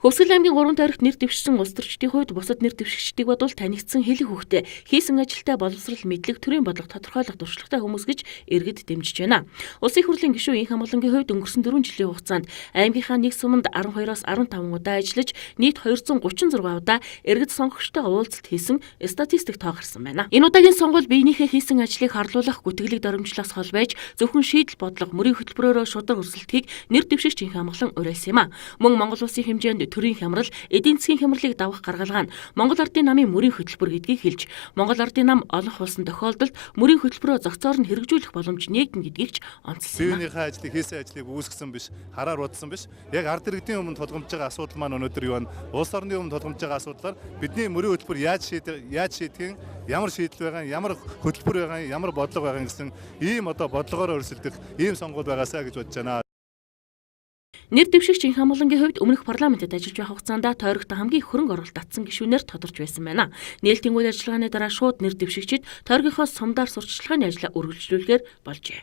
Хөвсгөл аймгийн 3 тойрогт нэр дэвшсэн улс төрчдийн хувьд бусад нэр дэвшигчдийг бодвол танигдсан хэлэх хүүхдээ хийсэн ажилдаа боловсрал мэдлэг төрийн бодлого тодорхойлох туршлагатай хүмүүс гэж иргэд дэмжиж байна. Улсын хурлын гишүүн Инх Амгалангийн хувьд өнгөрсөн 4 жилийн хугацаанд аймгийнхаа нэг суманд 12-оос 15 удаа ажиллаж нийт 236 удаа иргэд сонгогчтойгоо уулзалт хийсэн статистик тоо гарсан байна. Энэ удаагийн сонгуул биенийхээ хийсэн ажлыг харлуулах, гүтгэлийг доромжлохоос хол байж зөвхөн шийдэл бодлого мөрийн хөтөлбөрөөрөө шударга өрсөлдөхийг нэр дэвшигч Инх Амгалан уриалсан юм а. Мөн Монгол улсын хэмжээнд төрийн хямрал, эдийн засгийн хямралыг давах гаргалгаа нь Монгол Ардын намын мөрийн хөтөлбөр гэдгийг хэлж, Монгол Ардын нам олонх улсын тохиолдолд мөрийн хөтөлбөрөө зохицоор нь хэрэгжүүлэх боломж нэгдэн гэдгийг ч онцлсан юм. Биенийхээ ажлыг хийсэн ажлыг үүсгэсэн биш, хараар удсан биш. Яг ард иргэдийн өмнө тулгамж байгаа асуудал маань өнөөдөр юу вэ? Улс орны өмнө тулгамж байгаа асуудлаар бидний мөрийн хөтөлбөр яаж шийдэх, ямар шийдэл байгаа, ямар хөтөлбөр байгаа, ямар бодлого байгаа гэсэн ийм бодлогоор өрсөлдөх ийм сонгуул байгаасаа гэж бодож байна. Нэр дэвшигч Инх Амгалангийн хувьд өмнөх парламентэд ажиллаж байх хугацаанд тойрогт хамгийн их хөрөнгө оруулалт татсан гишүүнээр тодорч байсан байна. Нээлтийн үйл ажиллагааны дараа шууд нэр дэвшигчид тойрогийнхоо сумдаар сурталчилгааны ажлаа үргэлжлүүлэхээр болжээ.